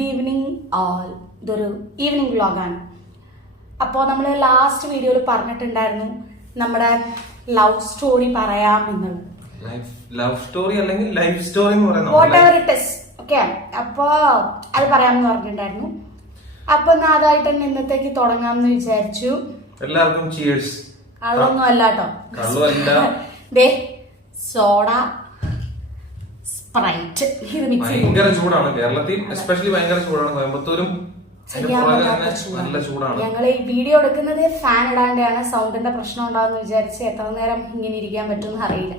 Good evening all. ഇതൊരു evening വ്ളോഗാണ്. അപ്പോൾ നമ്മൾ ലാസ്റ്റ് വീഡിയോയിൽ പറഞ്ഞിട്ടുണ്ടായിരുന്നു നമ്മുടെ ലവ് സ്റ്റോറി പറയാം എന്നുള്ളത്. ലവ് സ്റ്റോറി അല്ലെങ്കിൽ ലൈഫ് സ്റ്റോറി എന്ന് പറയുന്നത് what ever it is. Okay, അപ്പോൾ അത് പറയാമെന്ന് പറഞ്ഞിട്ടുണ്ടായിരുന്നു. അപ്പൊ അതായിട്ട് തന്നെ ഇന്നത്തേക്ക് തുടങ്ങാമെന്ന് വിചാരിച്ചു. എല്ലാവർക്കും ചിയേഴ്സ്. അതൊന്നും അല്ല കേട്ടോ, ദേ സോഡ, സ്പ്രൈറ്റ് ഇത് മിക്സ്. ഭയങ്കര ചൂടാണ് കേരളത്തിൽ, എസ്പെഷ്യലി ഭയങ്കര ചൂടാണ്. കോയമ്പത്തൂരും നല്ല ചൂടാണ്. ഞങ്ങൾ ഈ വീഡിയോ എടുക്കുന്നത് ഫാൻ ഇടാണ്ടാണ്. സൗണ്ടിന്റെ പ്രശ്നം ഉണ്ടാവുന്ന വിചാരിച്ച് എത്ര നേരം ഇങ്ങനെ ഇരിക്കാൻ പറ്റുമെന്ന് അറിയില്ല.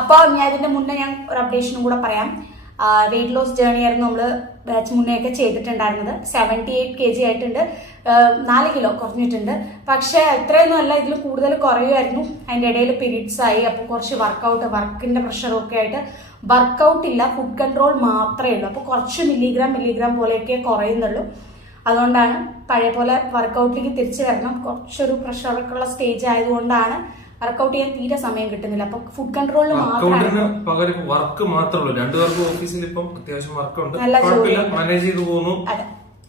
അപ്പോൾ ഞാൻ ഇതിന്റെ മുന്നേ ഞാൻ ഒരു അപ്ഡേഷനും കൂടെ പറയാം. വെയിറ്റ് ലോസ് ജേർണി ആയിരുന്നു നമ്മൾ ബാച്ച് മുന്നേ ഒക്കെ ചെയ്തിട്ടുണ്ടായിരുന്നത്. 78 kg ആയിട്ടുണ്ട്, 4 കിലോ കുറഞ്ഞിട്ടുണ്ട്. പക്ഷെ ഇത്രയൊന്നും അല്ല, ഇതിൽ കൂടുതൽ കുറയുമായിരുന്നു. അതിൻ്റെ ഇടയിൽ പീരീഡ്സ് ആയി. അപ്പോൾ കുറച്ച് വർക്കിന്റെ പ്രഷറും ഒക്കെ ആയിട്ട് വർക്കൗട്ട് ഇല്ല, ഫുഡ് കൺട്രോൾ മാത്രമേ ഉള്ളൂ. അപ്പോൾ കുറച്ച് മില്ലിഗ്രാം പോലെയൊക്കെ കുറയുന്നുള്ളൂ. അതുകൊണ്ടാണ് പഴയ പോലെ വർക്കൗട്ടിലേക്ക് തിരിച്ചു വരണം. കുറച്ചൊരു പ്രഷറൊക്കെ ഉള്ള സ്റ്റേജ് ആയതുകൊണ്ടാണ് വർക്കൗട്ട് ചെയ്യാൻ തീരെ സമയം കിട്ടുന്നില്ല. അപ്പൊ ഫുഡ് കൺട്രോളിൽ പകരം വർക്ക് മാത്രമേ ഉള്ളൂ. രണ്ടുപേർക്കും ഓഫീസിൽ ഇപ്പം അത്യാവശ്യം വർക്കുണ്ട്, മാനേജ് ചെയ്ത് പോകുന്നു.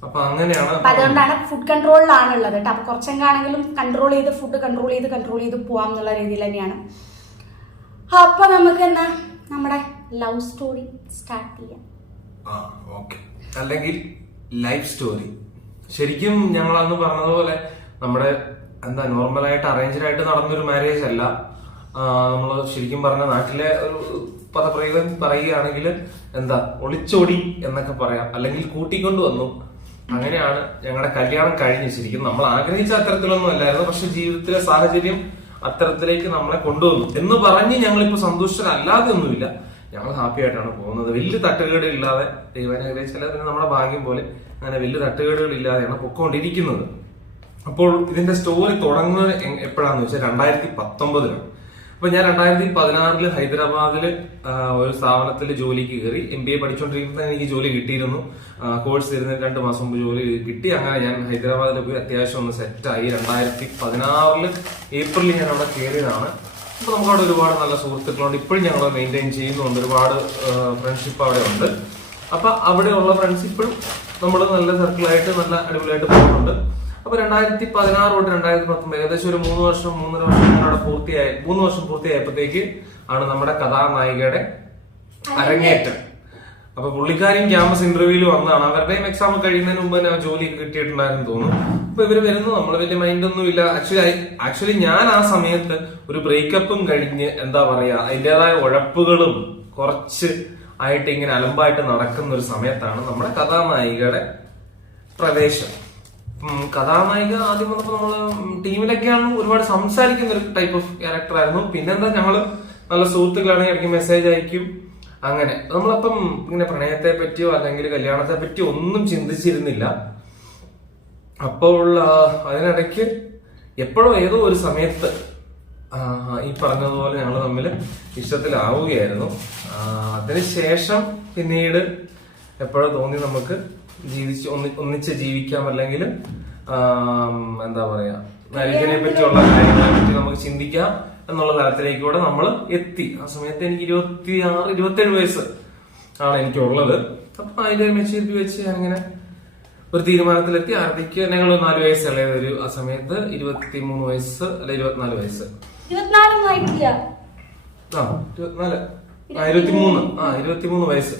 അപ്പൊ അങ്ങനെയാണ്. അതുകൊണ്ടാണ് ഫുഡ് കൺട്രോളിലാണ് ഉള്ളത് കേട്ടോ. അപ്പൊ കുറച്ചെങ്കാണെങ്കിലും കൺട്രോൾ ചെയ്ത് ഫുഡ് കൺട്രോൾ ചെയ്ത് പോവാം എന്നുള്ള രീതിയിൽ തന്നെയാണ്. അപ്പൊ നമുക്ക് എന്നാ നമ്മുടെ ലവ് സ്റ്റോറി സ്റ്റാർട്ട് ചെയ്യാം. അല്ലെങ്കിൽ ലൈഫ് സ്റ്റോറി. ശരിക്കും ഞങ്ങൾ അന്ന് പറഞ്ഞതുപോലെ നമ്മുടെ നോർമലായിട്ട് അറേഞ്ച്ഡ് ആയിട്ട് നടന്നൊരു മാരേജ് അല്ല. നമ്മൾ ശരിക്കും പറഞ്ഞ നാട്ടിലെ ഒരു പദപ്രയോഗം പറയുകയാണെങ്കിൽ ഒളിച്ചോടി എന്നൊക്കെ പറയാം, അല്ലെങ്കിൽ കൂട്ടിക്കൊണ്ടു വന്നു. അങ്ങനെയാണ് ഞങ്ങളുടെ കല്യാണം കഴിഞ്ഞ്. ശരിക്കും നമ്മൾ ആഗ്രഹിച്ച അത്തരത്തിലൊന്നും അല്ലായിരുന്നു, പക്ഷെ ജീവിതത്തിലെ സാഹചര്യം അത്തരത്തിലേക്ക് നമ്മളെ കൊണ്ടുവന്നു എന്ന് പറഞ്ഞ് ഞങ്ങളിപ്പോ സന്തുഷ്ടരല്ലാതെ ഒന്നുമില്ല. ഞങ്ങൾ ഹാപ്പി ആയിട്ടാണ് പോകുന്നത്. വലിയ തട്ടുകേടുകൾ ഇല്ലാതെ, ദൈവാനുഗ്രഹിച്ചാൽ പിന്നെ നമ്മുടെ ഭാഗ്യം പോലെ അങ്ങനെ വലിയ തട്ടുകേടുകൾ ഇല്ലാതെയാണ് പൊക്കോണ്ടിരിക്കുന്നത്. അപ്പോൾ ഇതിന്റെ സ്റ്റോറി തുടങ്ങുന്നത് എപ്പോഴാന്ന് വെച്ചാൽ 2019. അപ്പൊ ഞാൻ 2016 ഹൈദരാബാദില് ഒരു സ്ഥാപനത്തിൽ ജോലിക്ക് കയറി. MBA പഠിച്ചുകൊണ്ടിരിക്കുമ്പോൾ എനിക്ക് ജോലി കിട്ടിയിരുന്നു. കോഴ്സ് ഇരുന്ന് 2 മാസം മുമ്പ് ജോലി കിട്ടി. അങ്ങനെ ഞാൻ ഹൈദരാബാദിൽ പോയി അത്യാവശ്യം ഒന്ന് സെറ്റായി. 2016 ഏപ്രിലിൽ ഞാൻ അവിടെ കയറിയതാണ്. അപ്പൊ നമുക്കവിടെ ഒരുപാട് നല്ല സുഹൃത്തുക്കളുണ്ട്. ഇപ്പോഴും ഞങ്ങൾ മെയിൻറ്റെയിൻ ചെയ്യുന്നുണ്ട്. ഒരുപാട് ഫ്രണ്ട്ഷിപ്പ് അവിടെ ഉണ്ട്. അപ്പൊ അവിടെയുള്ള ഫ്രണ്ട്സ് ഇപ്പോഴും നമ്മൾ നല്ല സർക്കിളായിട്ട് നല്ല അടിപൊളിയായിട്ട് പോകുന്നുണ്ട്. അപ്പൊ 2016 തൊട്ട് 2019 ഏകദേശം ഒരു 3 വർഷം 3.5 വർഷം അവിടെ പൂർത്തിയായി. 3 വർഷം പൂർത്തിയായപ്പോഴത്തേക്ക് ആണ് നമ്മുടെ കഥാനായികയുടെ അരങ്ങേറ്റം. അപ്പൊ പുള്ളിക്കാരിയും ക്യാമ്പസ് ഇന്റർവ്യൂവിൽ വന്നതാണ്. അവരുടെയും എക്സാം കഴിയുന്നതിന് മുമ്പ് തന്നെ ജോലി കിട്ടിയിട്ടുണ്ടായിരുന്നു തോന്നുന്നു. അപ്പൊ ഇവര് വരുന്നു, നമ്മൾ വലിയ മൈൻഡൊന്നും ഇല്ല. ആക്ച്വലി ഞാൻ ആ സമയത്ത് ഒരു ബ്രേക്കപ്പും കഴിഞ്ഞ് അതിൻ്റെതായ ഉഴപ്പുകളും കുറച്ച് ആയിട്ട് ഇങ്ങനെ അലമ്പായിട്ട് നടക്കുന്ന ഒരു സമയത്താണ് നമ്മുടെ കഥാനായികയുടെ പ്രവേശം. കഥാനായിക ആദ്യം വന്നപ്പോ നമ്മള് ടീമിലൊക്കെയാണ് ഒരുപാട് സംസാരിക്കുന്ന ഒരു ടൈപ്പ് ഓഫ് ക്യാരക്ടർ ആയിരുന്നു. പിന്നെന്താ, ഞങ്ങള് നല്ല സുഹൃത്തുക്കളാണെങ്കിൽ ഇടയ്ക്ക് മെസ്സേജ് അയക്കും. അങ്ങനെ നമ്മളപ്പം ഇങ്ങനെ പ്രണയത്തെ പറ്റിയോ അല്ലെങ്കിൽ കല്യാണത്തെ പറ്റിയോ ഒന്നും ചിന്തിച്ചിരുന്നില്ല. അപ്പോൾ അതിനിടയ്ക്ക് എപ്പോഴോ ഏതോ ഒരു സമയത്ത് ഈ പറഞ്ഞതുപോലെ ഞങ്ങൾ തമ്മിൽ ഇഷ്ടത്തിലാവുകയായിരുന്നു. അതിനുശേഷം പിന്നീട് എപ്പോഴോ തോന്നി നമുക്ക് ഒന്നിച്ച് ജീവിക്കാം, അല്ലെങ്കിൽ മാരേജിനെ പറ്റിയുള്ള കാര്യങ്ങളെ പറ്റി നമുക്ക് ചിന്തിക്കാം എന്നുള്ള തലത്തിലേക്ക് കൂടെ നമ്മൾ എത്തി. ആ സമയത്ത് എനിക്ക് 27 വയസ്സ് ആണ് എനിക്കുള്ളത്. അപ്പൊ അതിന്റെ ഒരു മെച്യൂരിറ്റി വെച്ച് അങ്ങനെ ഒരു തീരുമാനത്തിലെത്തി. ആർത്തിക്ക് ഞങ്ങൾ 4 വയസ്സല്ലേ ഒരു ആ സമയത്ത് 23 വയസ്സ് അല്ലെ 24 വയസ്സ് 23 വയസ്സ്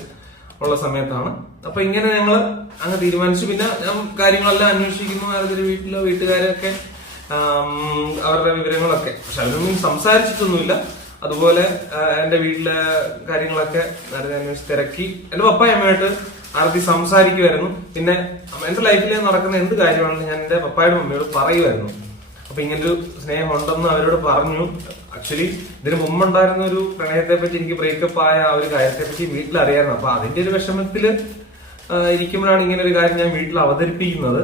ഉള്ള സമയത്താണ്. അപ്പൊ ഇങ്ങനെ ഞങ്ങള് അങ്ങ് തീരുമാനിച്ചു. പിന്നെ കാര്യങ്ങളെല്ലാം അന്വേഷിക്കുന്നു. വേറെ വീട്ടിലോ വീട്ടുകാരൊക്കെ അവരുടെ വിവരങ്ങളൊക്കെ, പക്ഷെ അവരൊന്നും സംസാരിച്ചിട്ടൊന്നുമില്ല. അതുപോലെ എന്റെ വീട്ടിലെ കാര്യങ്ങളൊക്കെ നേരത്തെ അന്വേഷിച്ച് തിരക്കി. എന്റെ പപ്പായും അമ്മയായിട്ട് ആർത്തി സംസാരിക്കുമായിരുന്നു. പിന്നെ എന്റെ ലൈഫിൽ നടക്കുന്ന എന്ത് കാര്യമാണെങ്കിലും ഞാൻ എന്റെ പപ്പായുടെ മമ്മിയോട് പറയുമായിരുന്നു. അപ്പൊ ഇങ്ങനൊരു സ്നേഹം ഉണ്ടെന്ന് അവരോട് പറഞ്ഞു. ആക്ച്വലി ഇതിന് മുമ്പുണ്ടായിരുന്ന ഒരു പ്രണയത്തെ പറ്റി, എനിക്ക് ബ്രേക്കപ്പ് ആയ ആ ഒരു കാര്യത്തെ പറ്റി വീട്ടിൽ അറിയായിരുന്നു. അപ്പൊ അതിന്റെ ഒരു വിഷമത്തില് ഇരിക്കുമ്പോഴാണ് ഇങ്ങനെ ഒരു കാര്യം ഞാൻ വീട്ടിൽ അവതരിപ്പിക്കുന്നത്.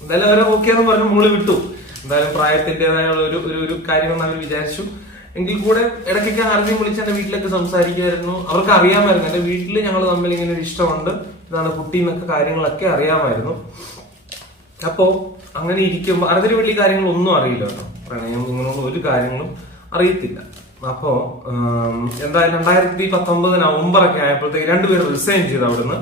എന്തായാലും അവരെ ഓക്കെയെന്ന് പറഞ്ഞ് മോള് വിട്ടു. എന്തായാലും പ്രായത്തിന്റേതായ ഒരു കാര്യമെന്ന് അവർ വിചാരിച്ചു. എങ്കിൽ കൂടെ ഇടയ്ക്കൊക്കെ ആരെയും വിളിച്ച് എന്റെ വീട്ടിലൊക്കെ സംസാരിക്കുമായിരുന്നു. അവർക്ക് അറിയാമായിരുന്നു എന്റെ വീട്ടിൽ ഞങ്ങൾ തമ്മിൽ ഇങ്ങനെ ഒരു ഇഷ്ടമുണ്ട്, ഇതാണ് കുട്ടി എന്നൊക്കെ കാര്യങ്ങളൊക്കെ അറിയാമായിരുന്നു. അപ്പോ അങ്ങനെ ഇരിക്കുമ്പോ അതിന് വലിയ കാര്യങ്ങളൊന്നും അറിയില്ല കേട്ടോ. പ്രണയം ഇങ്ങനെയുള്ള ഒരു കാര്യങ്ങളും അറിയത്തില്ല. അപ്പോ എന്തായാലും 2019 നവംബർ ഒക്കെ ആയപ്പോഴത്തേക്ക് രണ്ടുപേരും റിസൈൻ ചെയ്ത് അവിടുന്ന്.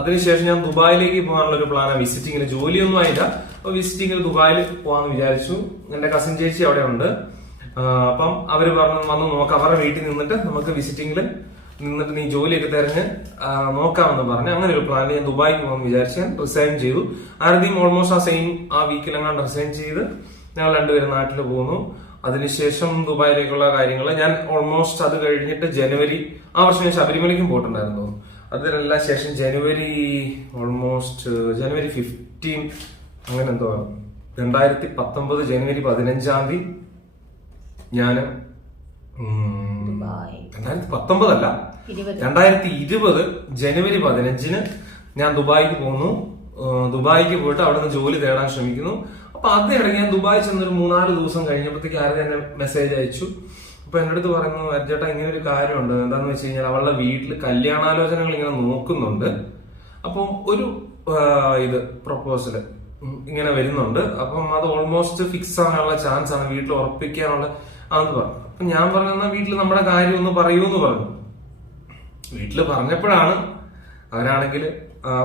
അതിനുശേഷം ഞാൻ ദുബായിലേക്ക് പോകാനുള്ള ഒരു പ്ലാനാണ്. വിസിറ്റിങ്ങിന്, ജോലിയൊന്നും ആയില്ല, അപ്പൊ വിസിറ്റിങ്ങിന് ദുബായിൽ പോകാന്ന് വിചാരിച്ചു. എന്റെ കസിൻ ചേച്ചി അവിടെ ഉണ്ട്. അപ്പം അവര് പറഞ്ഞു വന്ന് നോക്കാം, അവരുടെ വീട്ടിൽ നിന്നിട്ട് നമുക്ക് വിസിറ്റിങ്ങിൽ നിന്നിട്ട് നീ ജോലിയൊക്കെ തിരഞ്ഞ് നോക്കാമെന്ന് പറഞ്ഞു. അങ്ങനെ ഒരു പ്ലാനിൽ ഞാൻ ദുബായിക്ക് പോകാൻ വിചാരിച്ച് ഞാൻ റിസൈൻ ചെയ്തു. ആദ്യം ഓൾമോസ്റ്റ് ആ വീക്കിലെങ്ങാണ്ട് റിസൈൻ ചെയ്ത് ഞങ്ങൾ രണ്ടുപേരും നാട്ടിൽ പോന്നു. അതിനുശേഷം ദുബായിലേക്കുള്ള കാര്യങ്ങൾ ഞാൻ ഓൾമോസ്റ്റ് അത് കഴിഞ്ഞിട്ട് ജനുവരി, ആ വർഷം ഞാൻ ശബരിമലയ്ക്കും പോയിട്ടുണ്ടായിരുന്നു. അതിനെല്ലാം ശേഷം ജനുവരി 15 അങ്ങനെ എന്തോ 2019 ജനുവരി 15 ഞാൻ 2019 അല്ല 2020 ജനുവരി 15 ഞാൻ ദുബായിക്ക് പോന്നു. ദുബായിക്ക് പോയിട്ട് അവിടെ നിന്ന് ജോലി തേടാൻ ശ്രമിക്കുന്നു. അപ്പൊ അതിനിടയ്ക്ക് ഞാൻ ദുബായി ചെന്നൊരു 3-4 ദിവസം കഴിഞ്ഞപ്പോഴത്തേക്ക് ആരും എന്നെ മെസ്സേജ് അയച്ചു. അപ്പൊ എന്റെ അടുത്ത് പറയുന്നു, അർജേട്ടാ ഇങ്ങനെ ഒരു കാര്യമുണ്ട്, എന്താന്ന് വെച്ച് കഴിഞ്ഞാൽ അവളുടെ വീട്ടിൽ കല്യാണാലോചനകൾ ഇങ്ങനെ നോക്കുന്നുണ്ട്. അപ്പം ഒരു ഇത് പ്രപ്പോസല് ഇങ്ങനെ വരുന്നുണ്ട്. അപ്പം അത് ഓൾമോസ്റ്റ് ഫിക്സ് ആകാനുള്ള ചാൻസ് ആണ്, വീട്ടിൽ ഉറപ്പിക്കാനുള്ള ആണെന്ന് പറഞ്ഞു. അപ്പൊ ഞാൻ പറഞ്ഞ വീട്ടിൽ നമ്മുടെ കാര്യം ഒന്ന് പറയൂന്ന് പറഞ്ഞു. വീട്ടില് പറഞ്ഞപ്പോഴാണ് അവരാണെങ്കിൽ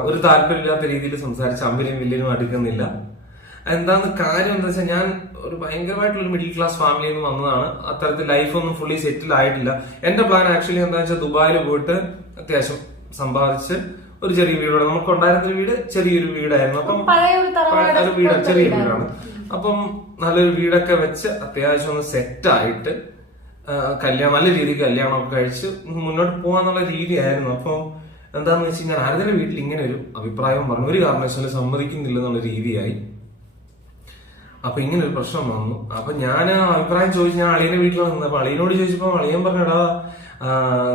ഒരു താല്പര്യമില്ലാത്ത രീതിയിൽ സംസാരിച്ച് അമ്പലും വില്ലിനും അടുക്കുന്നില്ല. എന്താന്ന് കാര്യം എന്താ വെച്ചാൽ ഞാൻ ഒരു ഭയങ്കരമായിട്ടുള്ള മിഡിൽ ക്ലാസ് ഫാമിലിയിൽ നിന്ന് വന്നതാണ്. അത്തരത്തിൽ ലൈഫൊന്നും ഫുള്ളി സെറ്റിൽ ആയിട്ടില്ല. എന്റെ പ്ലാൻ ആക്ച്വലി എന്താ വെച്ചാൽ ദുബായിൽ പോയിട്ട് അത്യാവശ്യം സമ്പാദിച്ച് ഒരു ചെറിയ വീട്, നമുക്ക് ഉണ്ടായിരുന്ന വീട് ചെറിയൊരു വീടായിരുന്നു. അപ്പം ചെറിയ വീടാണ്. അപ്പം നല്ലൊരു വീടൊക്കെ വെച്ച് അത്യാവശ്യം ഒന്ന് സെറ്റ് ആയിട്ട് നല്ല രീതിക്ക് കല്യാണമൊക്കെ കഴിച്ച് മുന്നോട്ട് പോകാന്നുള്ള രീതിയായിരുന്നു. അപ്പം എന്താന്ന് വെച്ച് കഴിഞ്ഞാൽ ആരുടെ വീട്ടിൽ ഇങ്ങനെ ഒരു അഭിപ്രായം പറഞ്ഞു, ഒരു കാരണവശാലും സമ്മതിക്കുന്നില്ല എന്നുള്ള രീതിയായി. അപ്പൊ ഇങ്ങനെ ഒരു പ്രശ്നം വന്നു. അപ്പൊ ഞാൻ അഭിപ്രായം ചോദിച്ചു, ഞാൻ അളിയന്റെ വീട്ടിലാണ് നിന്നത്. അപ്പൊ അളിയനോട് ചോദിച്ചപ്പോ അളിയൻ പറഞ്ഞടാ,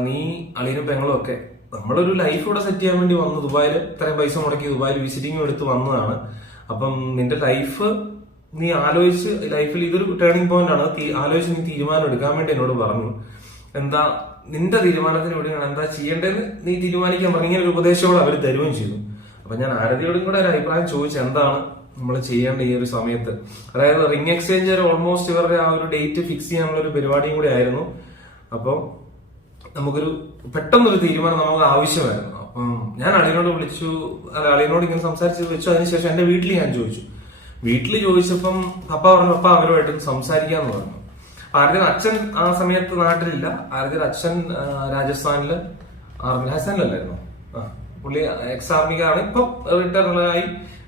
നീ അളിയനും പെങ്ങളും ഒക്കെ നമ്മളൊരു ലൈഫ് ഇവിടെ സെറ്റ് ചെയ്യാൻ വേണ്ടി വന്നു ദുബായിൽ, ഇത്രയും പൈസ മുടക്കി ദുബായിൽ വിസിറ്റിംഗും എടുത്ത് വന്നതാണ്. അപ്പം നിന്റെ ലൈഫ് നീ ആലോചിച്ച്, ലൈഫിൽ ഇതൊരു ടേണിംഗ് പോയിന്റ് ആണ്, ആലോചിച്ച് നീ തീരുമാനം എടുക്കാൻ വേണ്ടി എന്നോട് പറഞ്ഞു. എന്താ നിന്റെ തീരുമാനത്തിന് വേണ്ടിയാണ് എന്താ ചെയ്യേണ്ടതെന്ന് നീ തീരുമാനിക്കാൻ പറഞ്ഞു. ഇങ്ങനെ ഒരു ഉപദേശത്തോടെ അവർ തരുകയും ചെയ്തു. അപ്പൊ ഞാൻ ആരതിയോടും കൂടെ ഒരു അഭിപ്രായം ചോദിച്ചു, എന്താണ് നമ്മൾ ചെയ്യേണ്ട ഈ ഒരു സമയത്ത്. അതായത് റിംഗ് എക്സ്ചേഞ്ച് വരെ ഓൾമോസ്റ്റ് ഇവരുടെ ആ ഒരു ഡേറ്റ് ഫിക്സ് ചെയ്യാനുള്ള ഒരു പരിപാടിയും കൂടി ആയിരുന്നു. അപ്പം നമുക്കൊരു പെട്ടെന്നൊരു തീരുമാനം നമുക്ക് ആവശ്യമായിരുന്നു. അപ്പം ഞാൻ അളിയനോട് വിളിച്ചു, അളിയനോട് ഇങ്ങനെ സംസാരിച്ച് വെച്ചു. അതിനുശേഷം എന്റെ വീട്ടിൽ ഞാൻ ചോദിച്ചു. വീട്ടിൽ ചോദിച്ചപ്പം പപ്പ പറഞ്ഞു, പപ്പ അവരുമായിട്ട് സംസാരിക്കാന്ന് പറഞ്ഞു. ആരുടെ അച്ഛൻ ആ സമയത്ത് നാട്ടിലില്ല. ആരുടെ അച്ഛൻ രാജസ്ഥാനില് രാജസ്ഥാനിലല്ലായിരുന്നു, പുള്ളി എക്സ് ആർമിക്കാണ്. ഇപ്പം റിട്ടയർഡായി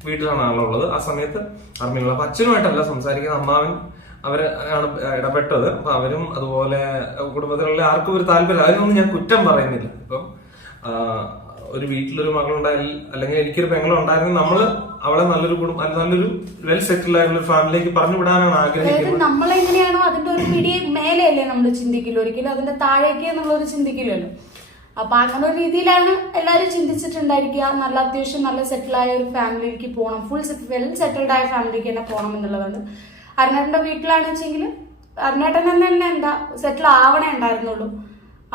വീട്ടിലാണ് ആളുള്ളത്. ആ സമയത്ത് ആർമിയിലുള്ള. അപ്പൊ അച്ഛനുമായിട്ടല്ല സംസാരിക്കുന്നത്, അമ്മാവൻ അവര് ആണ് ഇടപെട്ടത്. അപ്പൊ അവരും അതുപോലെ കുടുംബത്തിലുള്ള ആർക്കും ഒരു താല്പര്യം, അതിനൊന്നും ഞാൻ കുറ്റം പറയുന്നില്ല. ഇപ്പം ഒരു വീട്ടിലൊരു മകളുണ്ടായാൽ അല്ലെങ്കിൽ എനിക്കൊരു പെങ്ങളുണ്ടായിരുന്നെങ്കിൽ നമ്മള് അവളെ നല്ലൊരു നല്ലൊരു വെൽ സെറ്റിൽഡ് ആയിട്ടുള്ള ഒരു ഫാമിലിയിലേക്ക് പറഞ്ഞു വിടാനാണ് ആഗ്രഹിക്കുന്നത്. നമ്മളെങ്ങനെയാണോ അതിന്റെ ഒരു പിടി മേലെയല്ലേ നമ്മൾ ചിന്തിക്കില്ല, ഒരിക്കലും അതിന്റെ താഴേക്ക് നമ്മളൊരു ചിന്തിക്കില്ലല്ലോ. അപ്പൊ അങ്ങനെ ഒരു രീതിയിലാണ് എല്ലാവരും ചിന്തിച്ചിട്ടുണ്ടായിരിക്കുക. നല്ല അത്യാവശ്യം നല്ല സെറ്റിലായ ഒരു ഫാമിലിക്ക് പോകണം, വെൽ സെറ്റിൽഡ് ആയ ഫാമിലിക്ക് തന്നെ പോകണം എന്നുള്ളതാണ്. അരുണേട്ടന്റെ വീട്ടിലാണെന്ന് വെച്ചെങ്കിൽ അരുണേട്ടൻ തന്നെ എന്താ സെറ്റിൽ ആവണേ ഉണ്ടായിരുന്നുള്ളൂ.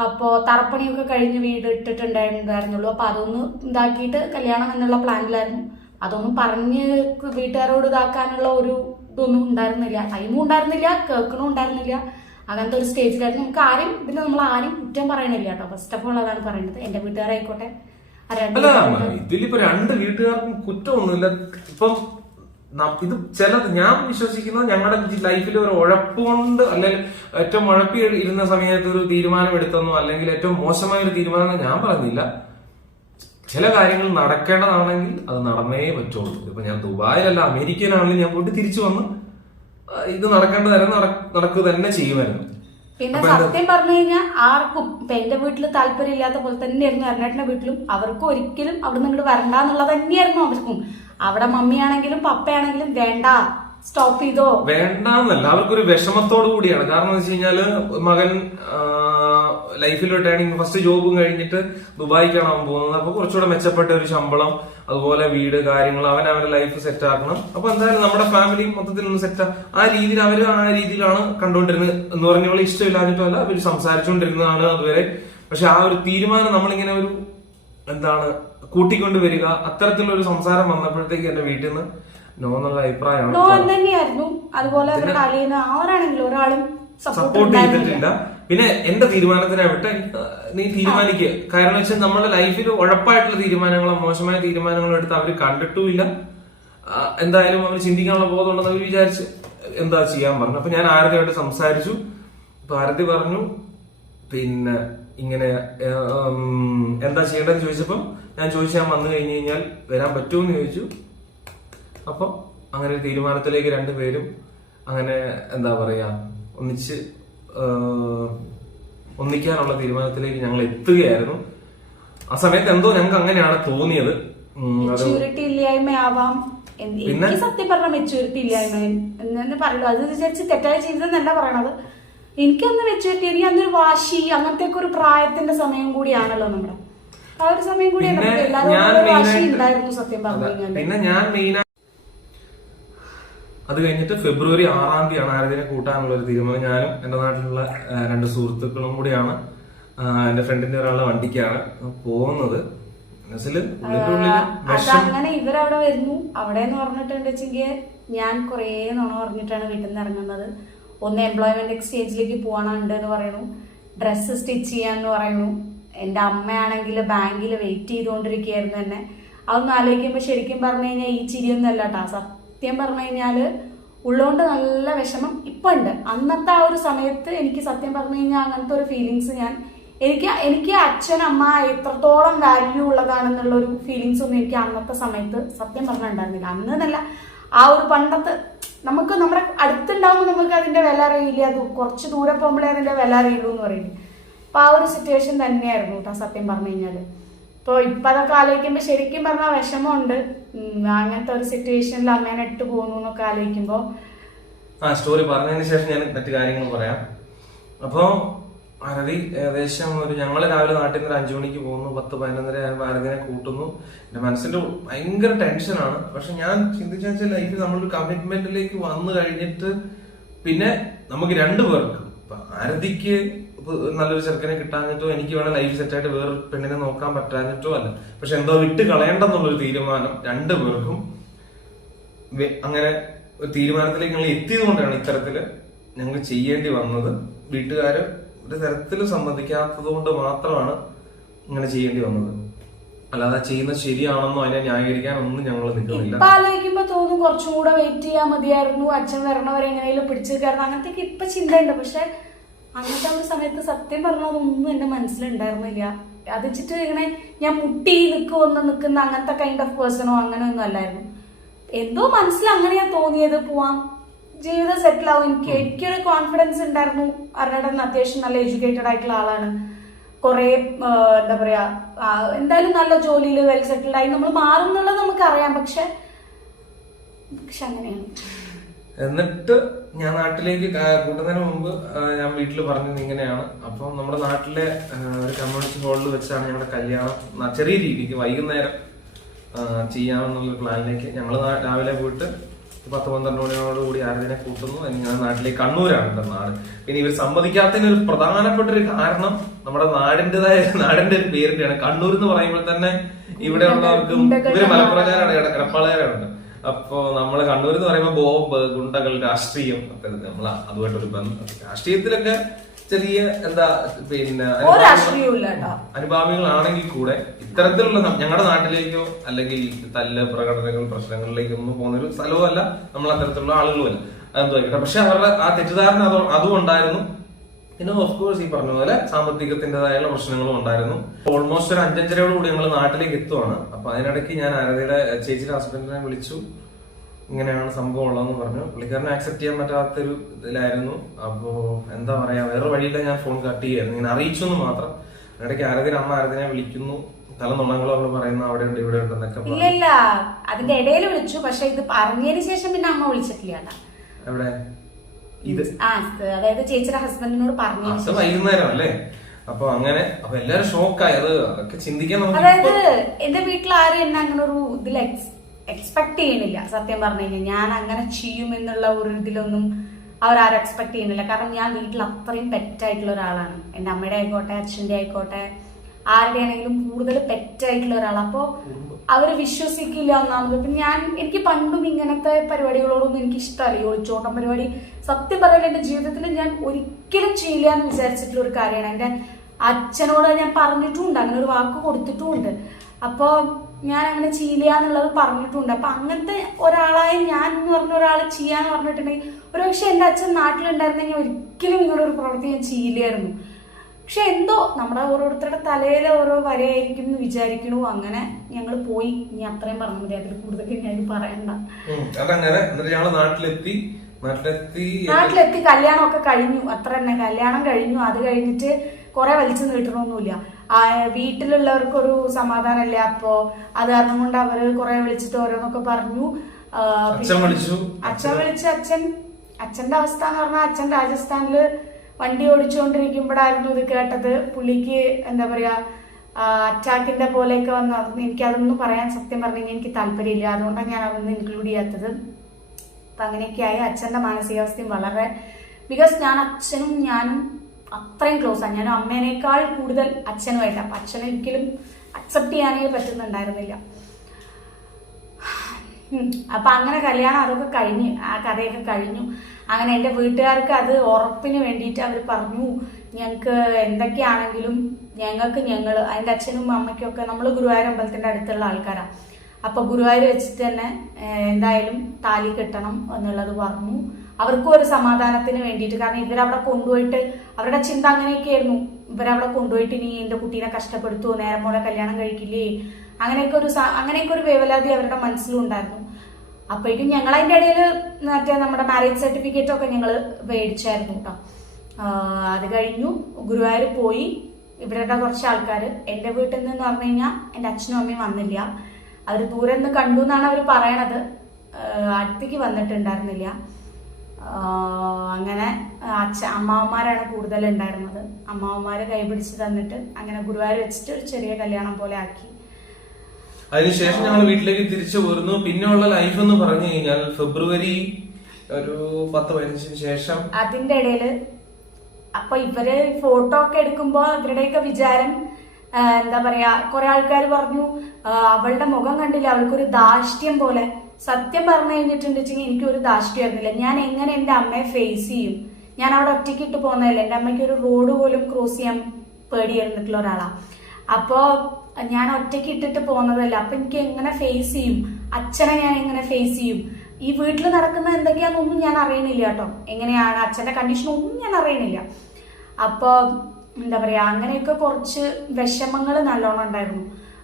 അപ്പോ തറപ്പണിയൊക്കെ കഴിഞ്ഞ് വീട് ഇട്ടിട്ടുണ്ടായിരുന്നുള്ളൂ. അപ്പൊ അതൊന്ന് ഇതാക്കിയിട്ട് കല്യാണം എന്നുള്ള പ്ലാനിലായിരുന്നു. അതൊന്നും പറഞ്ഞ് വീട്ടുകാരോട് ഇതാക്കാനുള്ള ഒരു ഇതൊന്നും ഉണ്ടായിരുന്നില്ല, ടൈമും ഉണ്ടായിരുന്നില്ല, കേൾക്കണും ഉണ്ടായിരുന്നില്ല. അങ്ങനത്തെ ഒരു സ്റ്റേജിലായിരുന്നു. നമുക്ക് ആരും നമ്മൾ ആരും കുറ്റം പറയണില്ല കേട്ടോ. ഫസ്റ്റ് ഓഫ് ഓൾ അതാണ് പറയുന്നത്. എന്റെ വീട്ടുകാരായിക്കോട്ടെ, ഇതിലിപ്പോ രണ്ട് വീട്ടുകാർക്കും കുറ്റമൊന്നുമില്ല. ഇപ്പം ഇത് ചിലത് ഞാൻ വിശ്വസിക്കുന്നത് ഞങ്ങളുടെ ലൈഫിൽ ഒരു ഉഴപ്പ് കൊണ്ട്, അല്ലെങ്കിൽ ഏറ്റവും ഉഴപ്പി ഇരുന്ന സമയത്ത് ഒരു തീരുമാനം എടുത്തെന്നോ അല്ലെങ്കിൽ ഏറ്റവും മോശമായ ഒരു തീരുമാനം ഞാൻ പറഞ്ഞില്ല. ചില കാര്യങ്ങൾ നടക്കേണ്ടതാണെങ്കിൽ അത് നടന്നേ പറ്റുള്ളൂ. ഇപ്പൊ ഞാൻ ദുബായിലല്ല അമേരിക്കയിലാണെങ്കിലും ഞാൻ പോയിട്ട് തിരിച്ചു വന്ന് ഇത് നടക്കേണ്ടതായിരുന്നു, നടക്കുക തന്നെ ചെയ്യുമായിരുന്നു. പിന്നെ സത്യം പറഞ്ഞു കഴിഞ്ഞാൽ ആർക്കും ഇപ്പൊ എന്റെ വീട്ടിൽ താല്പര്യം ഇല്ലാത്ത പോലെ തന്നെയായിരുന്നു അരുണേട്ടന്റെ വീട്ടിലും. അവർക്കും ഒരിക്കലും അവിടെ നിന്ന് ഇങ്ങോട്ട് വരണ്ട എന്നുള്ളത് തന്നെയായിരുന്നു അവർക്കും. അവിടെ മമ്മിയാണെങ്കിലും പപ്പയാണെങ്കിലും വേണ്ട, സ്റ്റോപ്പ് ചെയ്തോ, വേണ്ടെന്നല്ല, അവർക്കൊരു വിഷമത്തോടു കൂടിയാണ്. കാരണം എന്ന് വെച്ച് കഴിഞ്ഞാല് മകൻ ലൈഫിൽ ടേണിംഗ് ഫസ്റ്റ് ജോബും കഴിഞ്ഞിട്ട് ദുബായിക്കാണ് അവൻ പോകുന്നത്. അപ്പൊ കുറച്ചുകൂടെ മെച്ചപ്പെട്ട ഒരു ശമ്പളം, അതുപോലെ വീട് കാര്യങ്ങൾ, അവന്റെ ലൈഫ് സെറ്റ് ആക്കണം. അപ്പൊ എന്തായാലും നമ്മുടെ ഫാമിലി മൊത്തത്തിൽ ഒന്ന് സെറ്റ് ആ രീതിയിൽ അവര് ആ രീതിയിലാണ് കണ്ടുകൊണ്ടിരുന്നത്. എന്ന് പറഞ്ഞ ഇഷ്ടമില്ലാഞ്ഞിട്ടല്ല, അവര് സംസാരിച്ചുകൊണ്ടിരുന്നതാണ് അതുവരെ. പക്ഷെ ആ ഒരു തീരുമാനം നമ്മളിങ്ങനെ ഒരു എന്താണ് കൂട്ടിക്കൊണ്ടുവരിക, അത്തരത്തിലുള്ള ഒരു സംസാരം വന്നപ്പോഴത്തേക്ക് എന്റെ വീട്ടിൽ നിന്ന് നോ എന്നുള്ള അഭിപ്രായമാണ്. തന്നെയായിരുന്നു. അതുപോലെ അവരാണെങ്കിലും ഒരാളും സപ്പോർട്ട് ചെയ്തിട്ടില്ല. പിന്നെ എന്റെ തീരുമാനത്തിനെ വിട്ട് നീ തീരുമാനിക്കുക. കാരണം വെച്ചാൽ നമ്മുടെ ലൈഫിൽ ഉഴപ്പായിട്ടുള്ള തീരുമാനങ്ങളോ മോശമായ തീരുമാനങ്ങളോ എടുത്ത് അവർ കണ്ടിട്ടുമില്ല. എന്തായാലും അവർ ചിന്തിക്കാനുള്ള ബോധമുണ്ടെന്ന് അവർ വിചാരിച്ച് എന്താ ചെയ്യാൻ പറഞ്ഞു. അപ്പൊ ഞാൻ ആരതിയായിട്ട് സംസാരിച്ചു. അപ്പൊ ആരതി പറഞ്ഞു പിന്നെ ഇങ്ങനെ എന്താ ചെയ്യേണ്ടതെന്ന് ചോദിച്ചപ്പോ ഞാൻ ചോദിച്ചാൽ വന്നു കഴിഞ്ഞു കഴിഞ്ഞാൽ വരാൻ പറ്റുമെന്ന് ചോദിച്ചു. അപ്പൊ അങ്ങനെ ഒരു തീരുമാനത്തിലേക്ക് രണ്ടുപേരും അങ്ങനെ എന്താ പറയാ ഒന്നിക്കാനുള്ള തീരുമാനത്തിലേക്ക് ഞങ്ങൾ എത്തുകയായിരുന്നു. ആ സമയത്ത് എന്തോ ഞങ്ങൾക്ക് അങ്ങനെയാണ് തോന്നിയത്. മെച്യൂരിറ്റി ഇല്ലായ്മയാവാം. എനിക്ക് സത്യം പറഞ്ഞ മെച്യൂരിറ്റി ഇല്ലായ്മ എന്നു പറയുള്ളൂ. അത് വിചാരിച്ച് തെറ്റായ ജീവിതം എന്നല്ല പറയണത്. എനിക്കന്ന് മെച്യൂരിറ്റി, എനിക്ക് അന്നൊരു വാശി അങ്ങനത്തെ ഒരു പ്രായത്തിന്റെ സമയം കൂടിയാണല്ലോ നമ്മുടെ. ആ ഒരു സമയം കൂടിയാണ് എല്ലാവരും വാശി ഉണ്ടായിരുന്നു സത്യം പറഞ്ഞു കഴിഞ്ഞാൽ. പിന്നെ ഞാൻ മെയിനായി അത് കഴിഞ്ഞിട്ട് ഫെബ്രുവരി 6-ാം തീയതിയാണ് ആരതിനെ കൂട്ടാനുള്ള ഒരു തീരുമാനം. ഞാനും എന്റെ നാട്ടിലുള്ള 2 സുഹൃത്തുക്കളും കൂടിയാണ് എന്റെ ഫ്രണ്ടിന്റെ ഒരാളുടെ വണ്ടിക്കാണ് പോകുന്നത്. അതങ്ങനെ ഇവരവിടെ വരുന്നു. അവിടെ എന്ന് പറഞ്ഞിട്ടുണ്ടെങ്കിൽ ഞാൻ കുറേ നുണ പറഞ്ഞിട്ടാണ് വീട്ടിൽ നിന്ന് ഇറങ്ങുന്നത്. ഒന്ന് എംപ്ലോയ്മെന്റ് എക്സ്ചേഞ്ചിലേക്ക് പോകാനുണ്ട് എന്ന് പറയുന്നു, ഡ്രസ്സ് സ്റ്റിച്ച് ചെയ്യാന്ന് പറയുന്നു. എന്റെ അമ്മയാണെങ്കിൽ ബാങ്കിൽ വെയിറ്റ് ചെയ്തുകൊണ്ടിരിക്കുകയായിരുന്നു എന്നെ. അതൊന്നും ആലോചിക്കുമ്പോൾ ശരിക്കും പറഞ്ഞു കഴിഞ്ഞാൽ ഈ ചിരിയൊന്നും അല്ല കേട്ടോ. സത്യം പറഞ്ഞു കഴിഞ്ഞാല് ഉള്ളോണ്ട് നല്ല വിഷമം ഇപ്പൊ ഉണ്ട്. അന്നത്തെ ആ ഒരു സമയത്ത് എനിക്ക് സത്യം പറഞ്ഞു കഴിഞ്ഞാൽ അങ്ങനത്തെ ഒരു ഫീലിങ്സ് എനിക്ക് അച്ഛൻ അമ്മ എത്രത്തോളം വാല്യൂ ഉള്ളതാണെന്നുള്ള ഒരു ഫീലിങ്സ് ഒന്നും എനിക്ക് അന്നത്തെ സമയത്ത് സത്യം പറഞ്ഞിട്ടുണ്ടായിരുന്നില്ല. അന്ന് എന്നല്ല, ആ ഒരു പണ്ടത്തെ നമുക്ക് നമ്മുടെ അടുത്തുണ്ടാവുമ്പോൾ നമുക്ക് അതിന്റെ വില അറിയില്ല. അത് കുറച്ച് ദൂരെ പോകുമ്പോഴേ അതിന്റെ വില അറിയുള്ളൂ എന്ന് പറയുന്നത്. അപ്പൊ ആ ഒരു സിറ്റുവേഷൻ തന്നെയായിരുന്നു കേട്ടോ സത്യം പറഞ്ഞു കഴിഞ്ഞാല്. ഇപ്പൊ അതൊക്കെ ആലോചിക്കുമ്പോ ശരിക്കും പറഞ്ഞാൽ വിഷമമുണ്ട്. അങ്ങനത്തെ ഒരു സിറ്റുവേഷനിൽ അമ്മേനെ ഇട്ട് പോകുന്നു എന്നൊക്കെ ആലോചിക്കുമ്പോ. സ്റ്റോറി പറഞ്ഞതിന് ശേഷം ഞാൻ മറ്റു കാര്യങ്ങൾ പറയാം. അപ്പൊ ആരതി ഏകദേശം ഞങ്ങള് രാവിലെ നാട്ടിൽ നിന്ന് 5 മണിക്ക് പോകുന്നു. 10-11 ആകുമ്പോൾ ആരതിനെ കൂട്ടുന്നു. എന്റെ മനസ്സിന്റെ ഭയങ്കര ടെൻഷനാണ്. പക്ഷെ ഞാൻ ചിന്തിച്ച ലൈഫിൽ നമ്മളൊരു കമ്മിറ്റ്മെന്റിലേക്ക് വന്നു കഴിഞ്ഞിട്ട് പിന്നെ നമുക്ക് 2 പേർക്ക്, ആരതിക്ക് നല്ലൊരു ചെറുക്കനെ കിട്ടാഞ്ഞിട്ടോ എനിക്ക് വേണം ലൈഫ് സെറ്റായിട്ട് വേറെ പെണ്ണിനെ നോക്കാൻ പറ്റാഞ്ഞിട്ടോ അല്ല, പക്ഷെ എന്തോ വിട്ട് കളയേണ്ടെന്നുള്ളൊരു തീരുമാനം 2 പേർക്കും അങ്ങനെ ഒരു തീരുമാനത്തിലേക്ക് ഞങ്ങൾ എത്തിയത് കൊണ്ടാണ് ഇത്തരത്തില് ഞങ്ങൾ ചെയ്യേണ്ടി വന്നത്. വീട്ടുകാര് ഒരു തരത്തിലും സമ്മതിക്കാത്തത് കൊണ്ട് മാത്രമാണ് ഇങ്ങനെ ചെയ്യേണ്ടി വന്നത്. അല്ലാതെ ചെയ്യുന്നത് ശരിയാണെന്നോ അതിനെ ന്യായീകരിക്കാൻ ഒന്നും ഞങ്ങൾ നിൽക്കുന്നില്ല. ഇപ്പൊ ആലോചിക്കുമ്പോ തോന്നും കുറച്ചും കൂടെ വെയിറ്റ് ചെയ്യാൻ മതിയായിരുന്നു, അച്ഛൻ വരണവരെ എങ്ങനെയും പിടിച്ചു കയറണം, അങ്ങനത്തെ ഇപ്പൊ ചിന്തയുണ്ട്. പക്ഷെ അങ്ങനത്തെ ഒരു സമയത്ത് സത്യം പറഞ്ഞതൊന്നും എന്റെ മനസ്സിലുണ്ടായിരുന്നില്ല. അത് വെച്ചിട്ട് ഇങ്ങനെ ഞാൻ മുട്ടി നിൽക്കുന്ന അങ്ങനത്തെ കൈൻഡ് ഓഫ് പേഴ്സണോ അങ്ങനെ ഒന്നും അല്ലായിരുന്നു. എന്തോ മനസ്സിൽ അങ്ങനെയാ തോന്നിയത്, പോവാം, ജീവിതം സെറ്റിൽ ആവും. എനിക്കൊരു കോൺഫിഡൻസ് ഉണ്ടായിരുന്നു. അരുണേട്ടൻ അത്യാവശ്യം നല്ല എഡ്യൂക്കേറ്റഡ് ആയിട്ടുള്ള ആളാണ്. കുറെ എന്താ പറയാ, എന്തായാലും നല്ല ജോലിയിൽ വെൽ സെറ്റിൽഡ് ആയി നമ്മൾ മാറും എന്നുള്ളത് നമുക്കറിയാം. പക്ഷെ അങ്ങനെയാണ്. എന്നിട്ട് ഞാൻ നാട്ടിലേക്ക് കൂട്ടുന്നതിന് മുമ്പ് ഞാൻ വീട്ടിൽ പറഞ്ഞത് ഇങ്ങനെയാണ്. അപ്പം നമ്മുടെ നാട്ടിലെ ഒരു കമ്മ്യൂണിറ്റി ഹാളിൽ വെച്ചാണ് ഞങ്ങളുടെ കല്യാണം ചെറിയ രീതിക്ക് വൈകുന്നേരം ചെയ്യാമെന്നുള്ള പ്ലാനിലേക്ക് ഞങ്ങൾ രാവിലെ പോയിട്ട് 10-12 മണിയോടുകൂടി ആരതിനെ കൂട്ടുന്നു. ഞാൻ നാട്ടിലേക്ക്, കണ്ണൂരാണ് എന്റെ നാട്. പിന്നെ ഇവർ സമ്മതിക്കാത്തതിന് ഒരു പ്രധാനപ്പെട്ട ഒരു കാരണം നമ്മുടെ നാടിന്റെ ഒരു പേരിന്റെയാണ്. കണ്ണൂർ എന്ന് പറയുമ്പോൾ തന്നെ ഇവിടെ ഉള്ളവർക്കും ഇവര് മലപ്പുറക്കാരാണ്, എടപ്പാളുകാരാണ്. അപ്പോ നമ്മള് കണ്ണൂർ എന്ന് പറയുമ്പോൾ ബോംബ്, ഗുണ്ടകൾ, രാഷ്ട്രീയം ഒക്കെ നമ്മൾ അതുമായിട്ടൊരു ബന്ധം. രാഷ്ട്രീയത്തിലൊക്കെ ചെറിയ എന്താ പിന്നെ അനുഭാവികളാണെങ്കിൽ കൂടെ ഇത്തരത്തിലുള്ള ഞങ്ങളുടെ നാട്ടിലേക്കോ അല്ലെങ്കിൽ തല്ല് പ്രകടനങ്ങൾ പ്രശ്നങ്ങളിലേക്കോ ഒന്നും പോകുന്ന ഒരു സ്ഥലവും അല്ല, നമ്മൾ അത്തരത്തിലുള്ള ആളുകളുമല്ല. അതെന്തോ ആയിക്കോട്ടെ. പക്ഷെ അവരുടെ ആ തെറ്റിദ്ധാരണ അതും ഉണ്ടായിരുന്നു. പിന്നെ ഓഫ് കോഴ്സ് ഈ പറഞ്ഞ പോലെ സാമ്പത്തികത്തിന്റേതായുള്ള പ്രശ്നങ്ങളും ഉണ്ടായിരുന്നു. ഓൾമോസ്റ്റ് ഒരു 5-5:30 ഞങ്ങൾ നാട്ടിലേക്ക് എത്തുവാണ്. അപ്പൊ അതിനിടയ്ക്ക് ഞാൻ ആരതിയുടെ ചേച്ചിയുടെ ഹസ്ബൻഡിനെ വിളിച്ചു. ഇങ്ങനെയാണ് സംഭവം ഉള്ളതെന്ന് പറഞ്ഞു. പുള്ളിക്കാരനെ ആക്സെപ്റ്റ് ചെയ്യാൻ പറ്റാത്തൊരു ഇതിലായിരുന്നു. അപ്പോ എന്താ പറയാ, വേറെ വഴിയില്ല, ഞാൻ ഫോൺ കട്ട് ചെയ്യായിരുന്നു. ഇങ്ങനെ അറിയിച്ചു എന്ന് മാത്രം. ഇടയ്ക്ക് അമ്മ ആരതിനെ വിളിക്കുന്നു, തല നുണങ്ങളൊക്കെ പറയുന്നു, അവിടെ ഉണ്ട് ഇവിടെ ഉണ്ട് എന്നൊക്കെ. ഇല്ല, അതിന്റെ ഇടയിൽ വിളിച്ചു. പക്ഷെ ഇത് പറഞ്ഞതിന് ശേഷം പിന്നെ അമ്മ വിളിച്ചിട്ടില്ല. എവിടെ ഇത് അതായത് ചേച്ചിയുടെ ഹസ്ബൻഡിനോട് പറഞ്ഞു വൈകുന്നേരം അല്ലേ. അപ്പൊ അങ്ങനെ അപ്പൊ എല്ലാരും ഷോക്കായി. അതൊക്കെ ചിന്തിക്കാൻ, അതായത് എന്റെ വീട്ടിൽ ആരും എന്നെ അങ്ങനെ ഒരു ഇതിൽ എക്സ്പെക്ട് ചെയ്യണില്ല. സത്യം പറഞ്ഞു കഴിഞ്ഞാൽ ഞാൻ അങ്ങനെ ചെയ്യും എന്നുള്ള ഒരു ഇതിലൊന്നും അവരാരും എക്സ്പെക്ട് ചെയ്യുന്നില്ല. കാരണം ഞാൻ വീട്ടിൽ അത്രയും പെറ്റായിട്ടുള്ള ഒരാളാണ്. എന്റെ അമ്മയുടെ ആയിക്കോട്ടെ അച്ഛന്റെ ആയിക്കോട്ടെ ആരുടെ ആണെങ്കിലും കൂടുതൽ പെറ്റായിട്ടുള്ള ഒരാളാണ്. അപ്പോ അവര് വിശ്വസിക്കില്ല ഒന്നാമത്. പിന്നെ എനിക്ക് പണ്ടും ഇങ്ങനത്തെ പരിപാടികളോടൊന്നും എനിക്ക് ഇഷ്ടമല്ല. ഈ ഒളിച്ചോട്ടം പരിപാടി സത്യം പറയാൻ എന്റെ ജീവിതത്തിൽ ഞാൻ ഒരിക്കലും ചെയ്യില്ല എന്ന് വിചാരിച്ചിട്ടുള്ള ഒരു കാര്യമാണ്. എന്റെ അച്ഛനോട് ഞാൻ പറഞ്ഞിട്ടുമുണ്ട്, അങ്ങനെ ഒരു വാക്ക് കൊടുത്തിട്ടുമുണ്ട്. അപ്പൊ ഞാൻ അങ്ങനെ ചെയ്യില്ല എന്നുള്ളത് പറഞ്ഞിട്ടുണ്ട്. അപ്പൊ അങ്ങനത്തെ ഒരാളായ ഞാൻ എന്ന് പറഞ്ഞ ഒരാൾ ചെയ്യാന്ന് പറഞ്ഞിട്ടുണ്ടെങ്കിൽ ഒരുപക്ഷെ എന്റെ അച്ഛൻ നാട്ടിലുണ്ടായിരുന്നെങ്കിൽ ഒരിക്കലും ഇങ്ങനെ ഒരു പ്രവൃത്തി ഞാൻ ചെയ്യില്ലായിരുന്നു. പക്ഷെ എന്തോ നമ്മുടെ ഓരോരുത്തരുടെ തലയിലെ ഓരോ വരയായിരിക്കും എന്ന് വിചാരിക്കണു. അങ്ങനെ ഞങ്ങൾ പോയി. ഇനി അത്രയും പറഞ്ഞാൽ മതി, അതിൽ കൂടുതൽ ഞാൻ പറയണ്ട. നാട്ടിലെത്തി കല്യാണമൊക്കെ കഴിഞ്ഞു, അത്ര തന്നെ. കല്യാണം കഴിഞ്ഞു. അത് കഴിഞ്ഞിട്ട് കുറെ വലിച്ചു നീട്ടണമൊന്നുമില്ല. വീട്ടിലുള്ളവർക്കൊരു സമാധാനമില്ല. അപ്പോ അത് കാരണം കൊണ്ട് അവര് കുറെ വിളിച്ചിട്ട് ഓരോന്നൊക്കെ പറഞ്ഞു. അച്ഛൻ വിളിച്ച് അച്ഛന്റെ അവസ്ഥ എന്ന് പറഞ്ഞാൽ അച്ഛൻ രാജസ്ഥാനില് വണ്ടി ഓടിച്ചുകൊണ്ടിരിക്കുമ്പോഴായിരുന്നു ഇത് കേട്ടത്. പുള്ളിക്ക് എന്താ പറയാ അറ്റാക്കിന്റെ പോലെയൊക്കെ വന്നു. എനിക്കതൊന്നും പറയാൻ സത്യം പറഞ്ഞു കഴിഞ്ഞാൽ എനിക്ക് താല്പര്യമില്ല. അതുകൊണ്ടാണ് ഞാൻ അതൊന്നും ഇൻക്ലൂഡ് ചെയ്യാത്തത്. അപ്പൊ അങ്ങനെയൊക്കെയായി. അച്ഛന്റെ മാനസികാവസ്ഥയും വളരെ, ബിക്കോസ് ഞാൻ അച്ഛനും ഞാനും അത്രയും ക്ലോസ് ആണ്. ഞാൻ അമ്മേനേക്കാൾ കൂടുതൽ അച്ഛനുമായിട്ട്. അപ്പൊ അച്ഛനെ ഒരിക്കലും അക്സെപ്റ്റ് ചെയ്യാനേ പറ്റുന്നുണ്ടായിരുന്നില്ല. അപ്പൊ അങ്ങനെ കല്യാണം അതൊക്കെ കഴിഞ്ഞ്, ആ കഥയൊക്കെ കഴിഞ്ഞു. അങ്ങനെ എന്റെ വീട്ടുകാർക്ക് അത് ഉറപ്പിന് വേണ്ടിയിട്ട് അവർ പറഞ്ഞു, ഞങ്ങൾക്ക് എന്തൊക്കെയാണെങ്കിലും ഞങ്ങള് അതിന്റെ അച്ഛനും അമ്മയ്ക്കും ഒക്കെ നമ്മൾ ഗുരുവായൂർ അമ്പലത്തിന്റെ അടുത്തുള്ള ആൾക്കാരാണ്. അപ്പൊ ഗുരുവായൂർ വെച്ചിട്ട് തന്നെ എന്തായാലും താലി കെട്ടണം എന്നുള്ളത് പറഞ്ഞു. അവർക്കും ഒരു സമാധാനത്തിന് വേണ്ടിയിട്ട്. കാരണം ഇവരവിടെ കൊണ്ടുപോയിട്ട് അവരുടെ ചിന്ത അങ്ങനെയൊക്കെയായിരുന്നു. ഇവരവിടെ കൊണ്ടുപോയിട്ട് ഇനി എന്റെ കുട്ടീനെ കഷ്ടപ്പെടുത്തുമോ, നേരം പോലെ കല്യാണം കഴിക്കില്ലേ, അങ്ങനെയൊക്കെ ഒരു വേവലാതി അവരുടെ മനസ്സിലും ഉണ്ടായിരുന്നു. അപ്പോഴേക്കും ഞങ്ങൾ അതിന്റെ ഇടയിൽ മറ്റേ നമ്മുടെ മാരേജ് സർട്ടിഫിക്കറ്റ് ഒക്കെ ഞങ്ങൾ മേടിച്ചായിരുന്നു കേട്ടോ. അത് കഴിഞ്ഞു ഗുരുവായൂർ പോയി. ഇവരുടെ കുറച്ച് ആൾക്കാർ എന്റെ വീട്ടിൽ നിന്ന് പറഞ്ഞു കഴിഞ്ഞാൽ എന്റെ അച്ഛനും അമ്മയും വന്നില്ല. അവർ ദൂരെ നിന്ന് കണ്ടു എന്നാണ് അവർ പറയണത്. അടുത്തേക്ക് വന്നിട്ടുണ്ടായിരുന്നില്ല. അങ്ങനെ അമ്മാവന്മാരാണ് കൂടുതൽ ഉണ്ടായിരുന്നത്. അമ്മാവന്മാര് കൈപിടിച്ച് തന്നിട്ട് അങ്ങനെ ഗുരുവായൂർ വെച്ചിട്ട് ഒരു ചെറിയ കല്യാണം പോലെ ആക്കി. അതിനുശേഷം ഞങ്ങൾ വീട്ടിലേക്ക് തിരിച്ചു പോരുന്നു. പിന്നെയുള്ള ലൈഫ് എന്ന് പറഞ്ഞു കഴിഞ്ഞാൽ ഫെബ്രുവരി ഒരു 10-15 ശേഷം അതിന്റെ ഇടയില് അപ്പൊ ഇവര് ഫോട്ടോ ഒക്കെ എടുക്കുമ്പോ ഇവരുടെയൊക്കെ വിചാരം എന്താ പറയാ, കുറെ ആൾക്കാർ പറഞ്ഞു അവളുടെ മുഖം കണ്ടില്ല, അവൾക്കൊരു ധാർഷ്ട്യം പോലെ. സത്യം പറഞ്ഞു കഴിഞ്ഞിട്ടുണ്ടെങ്കിൽ എനിക്കൊരു ധാർഷ്ട്യമായിരുന്നില്ല. ഞാൻ എങ്ങനെ എന്റെ അമ്മയെ ഫേസ് ചെയ്യും? ഞാൻ അവിടെ ഒറ്റയ്ക്ക് ഇട്ട് പോകുന്നതല്ലേ. എന്റെ അമ്മയ്ക്ക് ഒരു റോഡ് പോലും ക്രോസ് ചെയ്യാൻ പേടിയായിരുന്നിട്ടുള്ള ഒരാളാ. അപ്പോ ഞാൻ ഒറ്റയ്ക്ക് ഇട്ടിട്ട് പോകുന്നതല്ല. അപ്പൊ എനിക്ക് എങ്ങനെ ഫേസ് ചെയ്യും? അച്ഛനെ ഞാൻ എങ്ങനെ ഫേസ് ചെയ്യും? ഈ വീട്ടിൽ നടക്കുന്ന എന്തൊക്കെയാണെന്നൊന്നും ഞാൻ അറിയണില്ല കേട്ടോ. എങ്ങനെയാണ് അച്ഛന്റെ കണ്ടീഷൻ ഒന്നും ഞാൻ അറിയണില്ല. അപ്പൊ എന്താ പറയാ, അങ്ങനെയൊക്കെ കുറച്ച് വിഷമങ്ങൾ നല്ലോണം ഉണ്ടായിരുന്നു.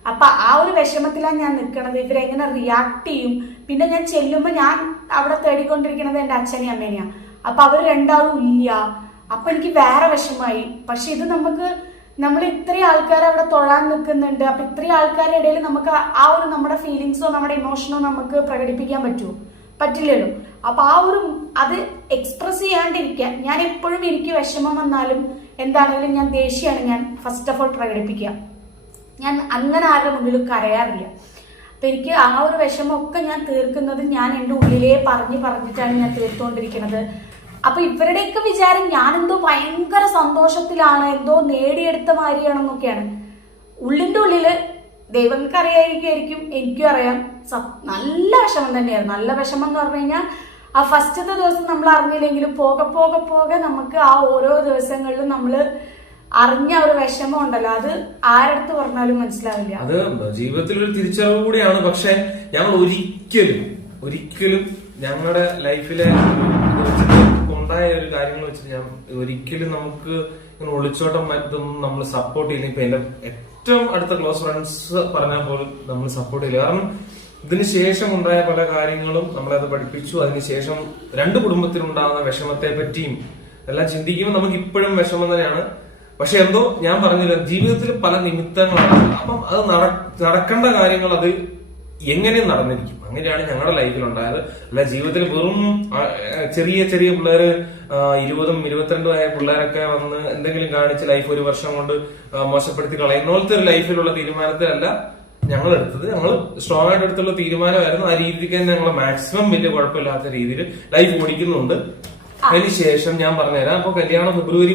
അപ്പൊ ആ ഒരു വിഷമത്തിലാണ് ഞാൻ നിൽക്കണത്. ഇവരെങ്ങനെ റിയാക്ട് ചെയ്യും? പിന്നെ ഞാൻ ചെല്ലുമ്പോ ഞാൻ അവിടെ തേടിക്കൊണ്ടിരിക്കുന്നത് എന്റെ അച്ഛനെയും അമ്മേനെയാ. അപ്പൊ അവർ രണ്ടാളും ഇല്ല. അപ്പൊ എനിക്ക് വേറെ വിഷമായി. പക്ഷെ ഇത് നമ്മൾ ഇത്രയും ആൾക്കാർ അവിടെ തൊഴാൻ നിൽക്കുന്നുണ്ട്. അപ്പൊ ഇത്രയും ആൾക്കാരുടെ ഇടയിൽ നമുക്ക് ആ ഒരു നമ്മുടെ ഫീലിങ്സോ നമ്മുടെ ഇമോഷനോ നമുക്ക് പ്രകടിപ്പിക്കാൻ പറ്റുമോ? പറ്റില്ലല്ലോ. അപ്പൊ അത് എക്സ്പ്രസ് ചെയ്യാണ്ടിരിക്കാൻ ഞാൻ എപ്പോഴും, എനിക്ക് വിഷമം വന്നാലും എന്താണെങ്കിലും ഞാൻ ദേഷ്യമാണ് ഞാൻ ഫസ്റ്റ് ഓഫ് ഓൾ പ്രകടിപ്പിക്കുക. ഞാൻ അങ്ങനെ ആരുടെ മുന്നിലും കരയാറില്ല. അപ്പൊ എനിക്ക് ആ ഒരു വിഷമമൊക്കെ ഞാൻ തീർക്കുന്നത് ഞാൻ എൻ്റെ ഉള്ളിലേ പറഞ്ഞിട്ടാണ് ഞാൻ തീർത്തുകൊണ്ടിരിക്കുന്നത്. അപ്പൊ ഇവരുടെയൊക്കെ വിചാരം ഞാനെന്തോ ഭയങ്കര സന്തോഷത്തിലാണ്, എന്തോ നേടിയെടുത്ത മാതിരിയാണെന്നൊക്കെയാണ്. ഉള്ളിന്റെ ഉള്ളില് ദൈവങ്ങൾക്ക് അറിയായിരിക്കും, എനിക്കും അറിയാം, നല്ല വിഷമം തന്നെയായിരുന്നു. നല്ല വിഷമം എന്ന് പറഞ്ഞു കഴിഞ്ഞാൽ ആ ഫസ്റ്റത്തെ ദിവസം നമ്മൾ അറിഞ്ഞില്ലെങ്കിലും പോകെ നമുക്ക് ആ ഓരോ ദിവസങ്ങളിലും നമ്മൾ അറിഞ്ഞ ഒരു വിഷമം ഉണ്ടല്ലോ, അത് ആരടുത്ത് പറഞ്ഞാലും മനസ്സിലാവില്ല. അത് ജീവിതത്തിൽ ഒരു തിരിച്ചറിവ് കൂടിയാണ്. പക്ഷെ ഞങ്ങൾ ഒരിക്കലും ഞങ്ങളുടെ ലൈഫിലെ ഉണ്ടായ ഒരു കാര്യങ്ങൾ വെച്ചിട്ട് ഞാൻ ഒരിക്കലും നമുക്ക് ഇങ്ങനെ ഒളിച്ചോട്ടം മറ്റൊന്നും നമ്മൾ സപ്പോർട്ട് ചെയ്യില്ല. ഇപ്പൊ എന്റെ ഏറ്റവും അടുത്ത ക്ലോസ് ഫ്രണ്ട്സ് പറഞ്ഞാൽ പോലും നമ്മൾ സപ്പോർട്ട് ചെയ്യില്ല. കാരണം ഇതിന് ശേഷം ഉണ്ടായ പല കാര്യങ്ങളും നമ്മളത് പഠിപ്പിച്ചു. അതിനുശേഷം രണ്ട് കുടുംബത്തിലുണ്ടാകുന്ന വിഷമത്തെ പറ്റിയും എല്ലാം ചിന്തിക്കുമ്പോൾ നമുക്ക് ഇപ്പോഴും വിഷമം തന്നെയാണ്. പക്ഷെ എന്തോ ഞാൻ പറഞ്ഞില്ല, ജീവിതത്തിൽ പല നിമിത്തങ്ങളാണ്. അപ്പം അത് നടക്കേണ്ട കാര്യങ്ങൾ അത് എങ്ങനെയും നടന്നിരിക്കും. അങ്ങനെയാണ് ഞങ്ങളുടെ ലൈഫിൽ ഉണ്ടായത്. അല്ല ജീവിതത്തിൽ വെറും ചെറിയ പിള്ളേര് 20-ഉം 22-ഉം ആയ പിള്ളേരൊക്കെ വന്ന് എന്തെങ്കിലും കാണിച്ച് ലൈഫ് ഒരു വർഷം കൊണ്ട് മോശപ്പെടുത്തി കളയുന്ന പോലത്തെ ഒരു ലൈഫിലുള്ള തീരുമാനത്തിലല്ല ഞങ്ങൾ എടുത്തത്. ഞങ്ങൾ സ്ട്രോങ് ആയിട്ട് എടുത്തുള്ള തീരുമാനമായിരുന്നു. ആ രീതിക്ക് തന്നെ ഞങ്ങൾ മാക്സിമം വലിയ കുഴപ്പമില്ലാത്ത രീതിയിൽ ലൈഫ് ഓടിക്കുന്നുണ്ട്. അതിനുശേഷം ഞാൻ പറഞ്ഞുതരാം. അപ്പൊ കല്യാണം ഫെബ്രുവരി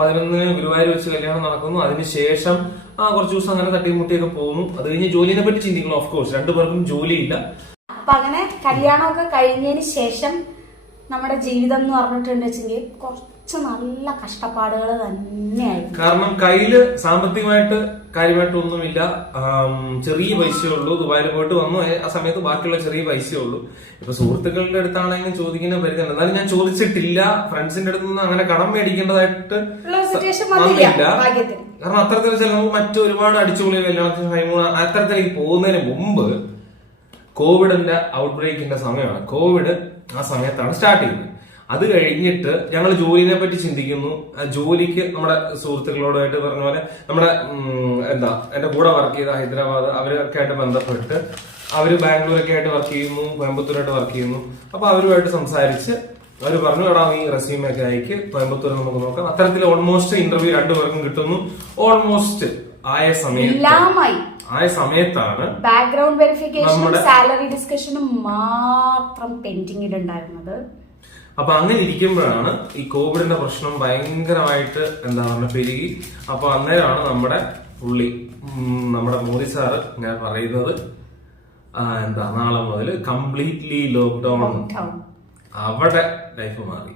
11 ഗുരുവായൂർ വെച്ച് കല്യാണം നടക്കുന്നു. അതിനുശേഷം കുറച്ച് ദിവസം അങ്ങനെ തട്ടിമുട്ടിയൊക്കെ പോകുന്നു. അത് കഴിഞ്ഞ് ജോലിനെ പറ്റി ചിന്തിക്കണം. ഓഫ് കോഴ്സ് രണ്ടുപേർക്കും ജോലിയില്ല. അപ്പൊ അങ്ങനെ കല്യാണമൊക്കെ കഴിഞ്ഞതിന് ശേഷം നമ്മുടെ ജീവിതം എന്ന് പറഞ്ഞിട്ടുണ്ടെങ്കിൽ കുറച്ച് നല്ല കഷ്ടപ്പാടുകൾ തന്നെയായിരുന്നു. കാരണം കയ്യില് സാമ്പത്തികമായിട്ട് കാര്യമായിട്ടൊന്നുമില്ല. ചെറിയ പൈസയേ ഉള്ളൂ. ദുബായിൽ പോയിട്ട് വന്നു ആ സമയത്ത് ബാക്കിയുള്ള ചെറിയ പൈസയേ ഉള്ളൂ. ഇപ്പൊ സുഹൃത്തുക്കളുടെ അടുത്താണെങ്കിലും ചോദിക്കുന്ന പരിധിയുണ്ട്. എന്നാലും ഞാൻ ചോദിച്ചിട്ടില്ല. ഫ്രണ്ട്സിന്റെ അടുത്ത് നിന്ന് അങ്ങനെ കടം മേടിക്കേണ്ടതായിട്ട് വന്നില്ല. കാരണം അത്തരത്തിൽ ചിലപ്പോൾ മറ്റു ഒരുപാട് അടിച്ചുപൊളി കല്യാണത്തിന് ഹൈമൂൺ അത്തരത്തിലേക്ക് പോകുന്നതിന് മുമ്പ് കോവിഡിന്റെ ഔട്ട് ബ്രേക്കിന്റെ സമയമാണ്. കോവിഡ് ആ സമയത്താണ് സ്റ്റാർട്ട് ചെയ്യുന്നത്. അത് കഴിഞ്ഞിട്ട് ഞങ്ങൾ ജോലിനെ പറ്റി ചിന്തിക്കുന്നു. ജോലിക്ക് നമ്മുടെ സുഹൃത്തുക്കളോടായിട്ട് പറഞ്ഞ പോലെ നമ്മുടെ എന്റെ കൂടെ വർക്ക് ചെയ്ത ഹൈദരാബാദ് അവരൊക്കെ ആയിട്ട് ബന്ധപ്പെട്ട് അവര് ബാംഗ്ലൂരൊക്കെ ആയിട്ട് വർക്ക് ചെയ്യുന്നു, കോയമ്പത്തൂരായിട്ട് വർക്ക് ചെയ്യുന്നു. അപ്പൊ അവരുമായിട്ട് സംസാരിച്ച് അവർ പറഞ്ഞു, എടാ നീ റെസ്യൂമെ ഒക്കെ അയക്ക്, കോയമ്പത്തൂർ നമുക്ക് നോക്കാം. അത്തരത്തിൽ ഓൾമോസ്റ്റ് ഇന്റർവ്യൂ രണ്ടുപേർക്കും കിട്ടുന്നു. ഓൾമോസ്റ്റ് ആയ സമയത്താണ് ബാക്ക്ഗ്രൗണ്ട് വെരിഫിക്കേഷനും സാലറി ഡിസ്കഷനും മാത്രം പെൻഡിങ്ങിലുണ്ടായിരുന്നത്. അപ്പൊ അങ്ങനെ ഇരിക്കുമ്പോഴാണ് ഈ കോവിഡിന്റെ പ്രശ്നം ഭയങ്കരമായിട്ട് പെരുകി. അപ്പൊ അന്നേരമാണ് നമ്മുടെ മോദി സാറ് ഇങ്ങനെ പറയുന്നത് നാളെ മുതൽ കംപ്ലീറ്റ്ലി ലോക്ക്ഡൌൺ. അവിടെ ലൈഫ് മാറി.